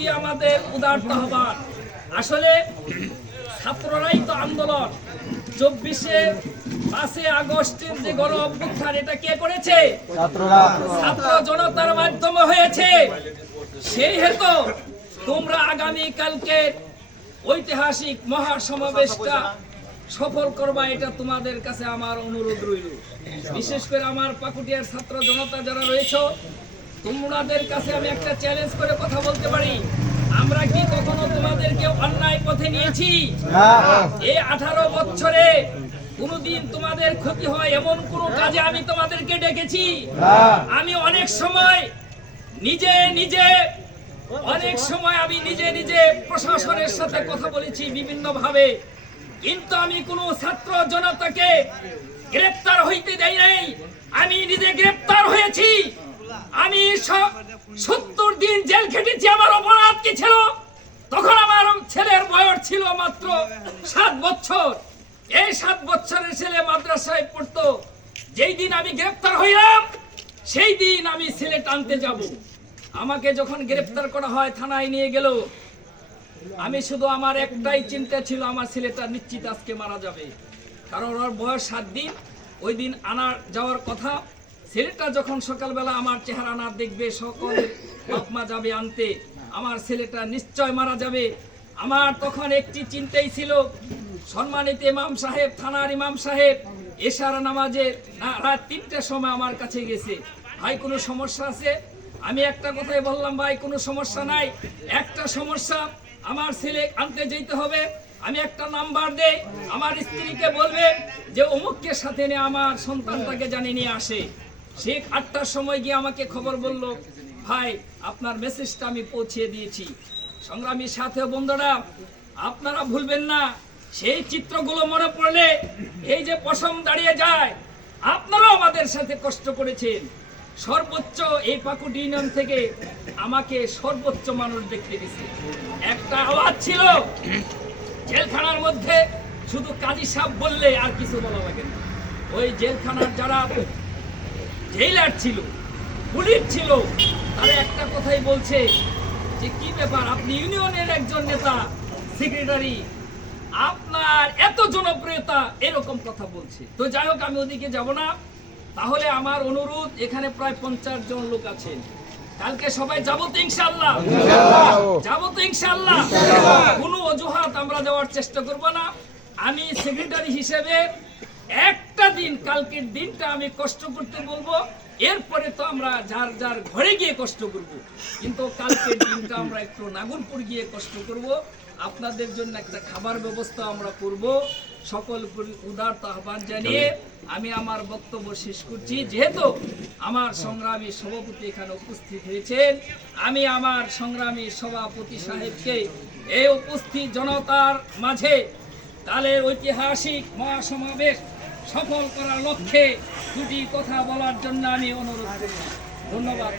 প্রতি আমাদের উদারত আহ্বান আসলে ছাত্ররাই তো আন্দোলন। চব্বিশে পাঁচে আগস্টের যে গণ অভ্যুত্থান এটা কে করেছে? ছাত্র জনতার মাধ্যমে হয়েছে। সেই হেতু তোমরা আগামী কালকে ঐতিহাসিক মহাসমাবেশটা সফল করবা এটা তোমাদের কাছে আমার অনুরোধ রইল। বিশেষ করে আমার পাকুটিয়ার ছাত্র জনতা যারা রয়েছে তোমাদের কাছে আমি একটা চ্যালেঞ্জ করে কথা বলতে পারি। আমরা কি কখনো তোমাদেরকে অন্যায় পথে নিয়েছি? এই আঠারো বছরে কোনদিন তোমাদের ক্ষতি হয় এমন কোন কাজে আমি তোমাদেরকে ডেকেছি? আমি অনেক সময় নিজে নিজে অনেক সময় আমি নিজে নিজে প্রশাসনের সাথে কথা বলেছি বিভিন্ন ভাবে কিন্তু আমি কোনো ছাত্র জনতাকে গ্রেপ্তার হইতে দেই নাই আমি নিজে গ্রেপ্তার হয়েছি আমি সত্তর দিন জেল খেটেছি আমার অপরাধ কি ছিল তখন আমার ছেলের বয়স ছিল মাত্র সাত বছর। এই সাত বছরের ছেলে মাদ্রাসায় পড়তো। যেই দিন আমি গ্রেপ্তার হইলাম, সেই দিন আমি ছেলে টানতে যাব। আমাকে যখন গ্রেপ্তার করা হয়, থানায় নিয়ে গেল। আমি শুধু আমার একটাই চিন্তা ছিল, আমার ছেলেটা নিশ্চিত আজকে মারা যাবে। কারণ ওর বয়স সাত দিন। ওই দিন আনার যাওয়ার কথা। ছেলেটা যখন সকালবেলা আমার চেহারা না দেখবে, সকল বাপ মা যাবে আনতে। আমার ছেলেটা নিশ্চয় মারা যাবে। আমার তখন একটি চিন্তাই ছিল, সম্মানিত ইমাম সাহেব, থানার ইমাম সাহেব, এশার নামাজে রাত তিনটার সময় আমার কাছে গেছে। ভাই, কোনো সমস্যা আছে? আমি একটা কথাই বললাম, ভাই, কোনো সমস্যা নাই। একটা সমস্যা, আমার ছেলে আনতে যেতে হবে। আমি একটা নাম্বার দেই, আমার স্ত্রীকে বলবে যে, অমুককে সাথে নিয়ে আমার সন্তানটাকে জানিয়ে নিয়ে আসে। সে আটটার সময় গিয়ে আমাকে খবর বলল, ভাই, আপনার মেসেজটা আমি পৌঁছে দিয়েছি। সংগ্রামী সাথে বন্ধুরা, আপনারা ভুলবেন না, সেই চিত্রগুলো মনে পড়লে এই যে পশম দাঁড়িয়ে যায়, আপনারাও আমাদের সাথে কষ্ট করেছেন। সর্বোচ্চ এই পাকুট ইউনিয়ন থেকে আমাকে সর্বোচ্চ মানুষ দেখতে দিছে। একটা আওয়াজ ছিল, জেলখানার মধ্যে শুধু কাজী সাহেব বললে আর কিছু বলা লাগে না। ওই জেলখানার যারা জেলার ছিল, পুলিশ ছিল, তারা একটা কথাই বলছে যে কি ব্যাপার? আপনি ইউনিয়নের একজন নেতা সেক্রেটারি। আপনার এত জনপ্রিয়তা এরকম কথা বলছে। তো যাই হোক আমি ওদিকে যাব না। তাহলে আমার অনুরোধ এখানে প্রায় পঞ্চাশ জন লোক আছেন। কালকে সবাই যাব তো ইনশাল্লাহ যাব তো ইনশাল্লাহ কোনো অজুহাত আমরা দেওয়ার চেষ্টা করব না। আমি সেক্রেটারি হিসেবে একটা দিন কালকের দিনটা আমি কষ্ট করতে বলব। এরপরে আমরা যার যার ঘরে গিয়ে কষ্ট করব। কিন্তু কালকের দিনটা আমরা একটু নাগরপুর গিয়ে কষ্ট করব। আপনাদের জন্য একটা খাবার ব্যবস্থা আমরা করব। সকল উদারতা আহ্বান জানিয়ে আমি আমার বক্তব্য শেষ করছি। যেহেতু আমার সংগ্রামী সভাপতি এখানে উপস্থিত হয়েছেন, আমি আমার সংগ্রামী সভাপতি সাহেবকে এই উপস্থিত জনতার মাঝে কালের ঐতিহাসিক মহাসমাবেশ সফল করার লক্ষ্যে দুটি কথা বলার জন্য আমি অনুরোধ করি ধন্যবাদ।